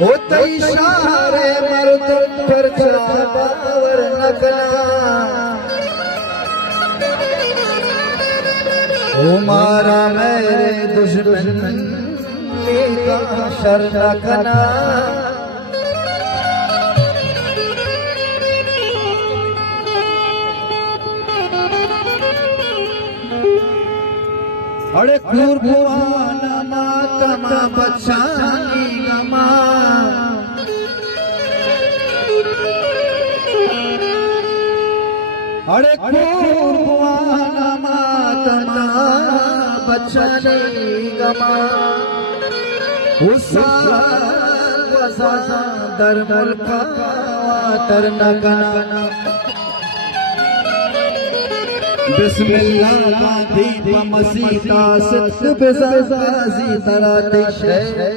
होते इशारे मर्द पर बावर न करना। ओ मारा मेरे दुश्मन का शर न करना। अरे क्रूर भुवन मातमा बचानी गमा। अरे क्रूर भुवन मातमा बचानी गमा। उसा दर मुल्का तरना गना। बिस्मिल्लाह दीप मसीता सिद्ध बिज़ाज़ी तरातिश है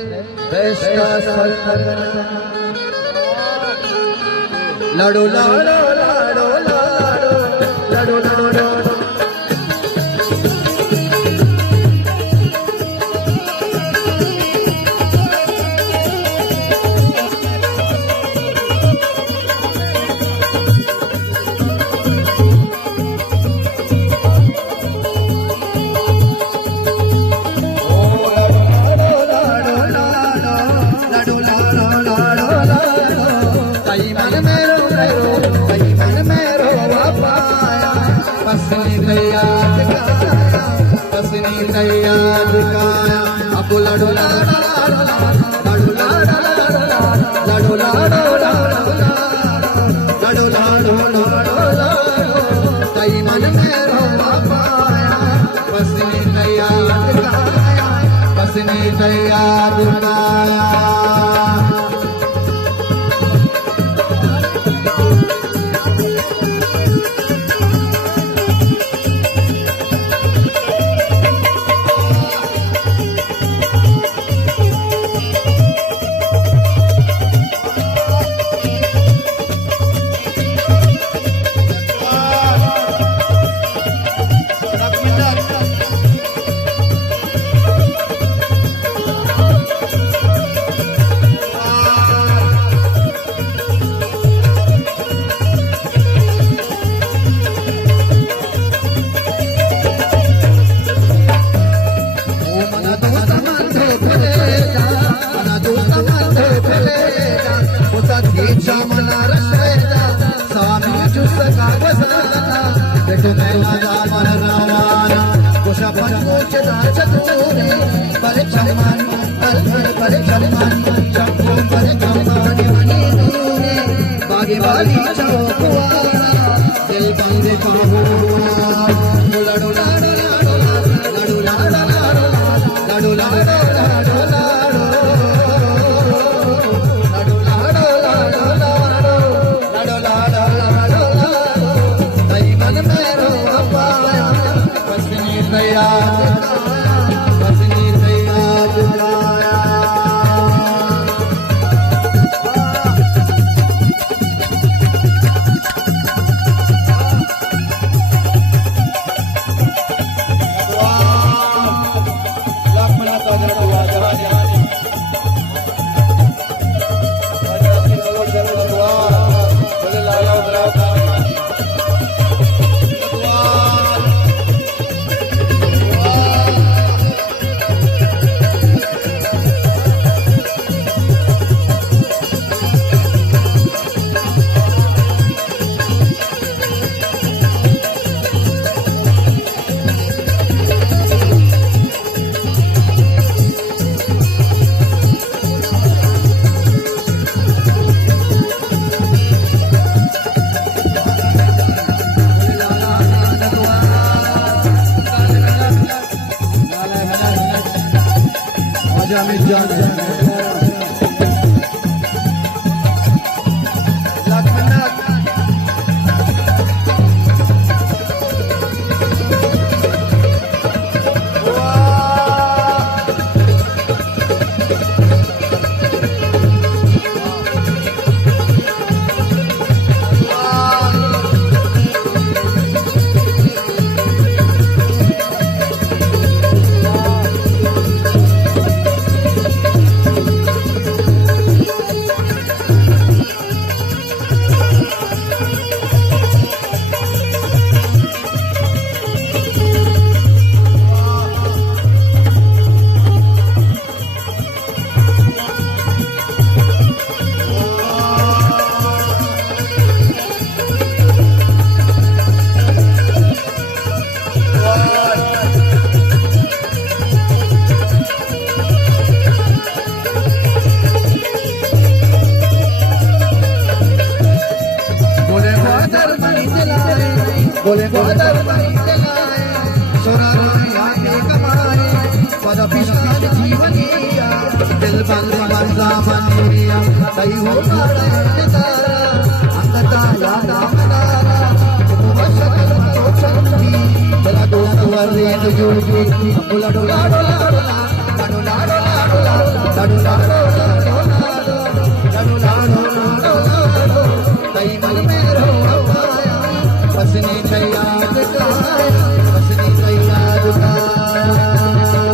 बेशका सरतगना। लड़ो लड़ो लड़ो लड़ो लड़ो लड़ो। अब लड़ो लड़ो लड़ो लड़ो कई मन में रोवा पाया। पसनी तैयार गाया पसनी तैयार गाया। देखो मेरा जामन रवाना कुछ अपन कुछ नाच तूने बड़े चमन बड़े चमन चप्पू बड़े चमन बनी तूने बागे वाली चौकुआना दिल बंदे काबू। लड़ो लड़ो लड़ो लड़ो लड़ो लड़ो बोले बादल बरसे लाए सोना आके कमाए पद पिशाच जीवनिया दिल बंद बंदा बंदिया सही हो तारा अंगता यादा मनारा शकल तो चंदी बला दोस्त वर्रे जोगी बुला डोला डोला डोला डोला डोला डोला डोला तई मन में रो पाया बसनी याद काया बसनी याद काया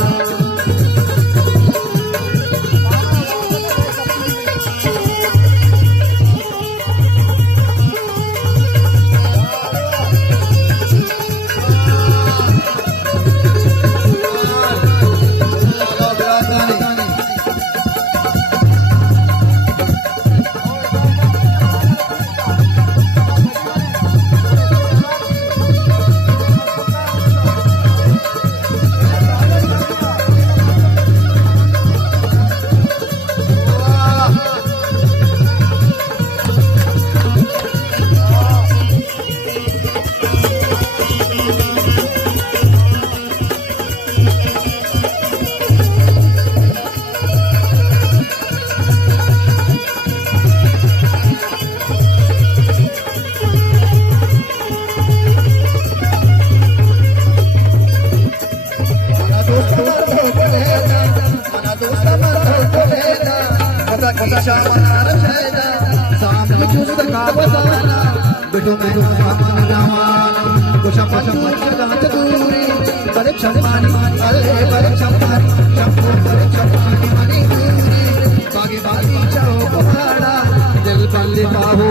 दिल बल्ले बाबू